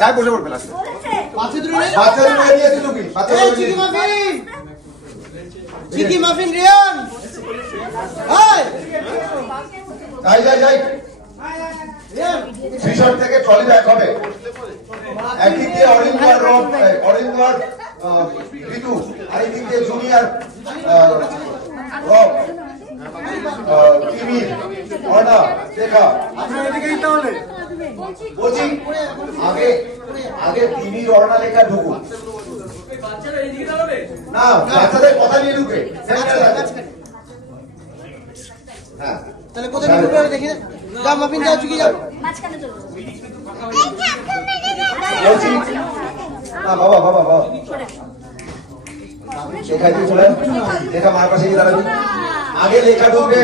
সাহেব বসে পড়বে চিকি মাফিন রিয়ান শ্রীশর থেকে ট্রলি ব্যাক হবে। একদিক দিয়ে অরিন্দর ঋতু, আরেকদিক দিয়ে জুনিয়র রব তিমির অর্ণা দেখা। বলছি আগে আগে তিমির অর্ণা লেখা ঢুকুক না, বাচ্চাদের কথা নিয়ে ঢুকে। হ্যাঁ তাহলে কোথায় ঢুকবে দেখি যা মাফিন যাও চুকি যাও বলছি না বাবা বাবা বাবা লেখা দিয়ে চলে লেখা মার পাশে গিয়ে দাঁড়াবি। আগে লেখা ঢুকবে।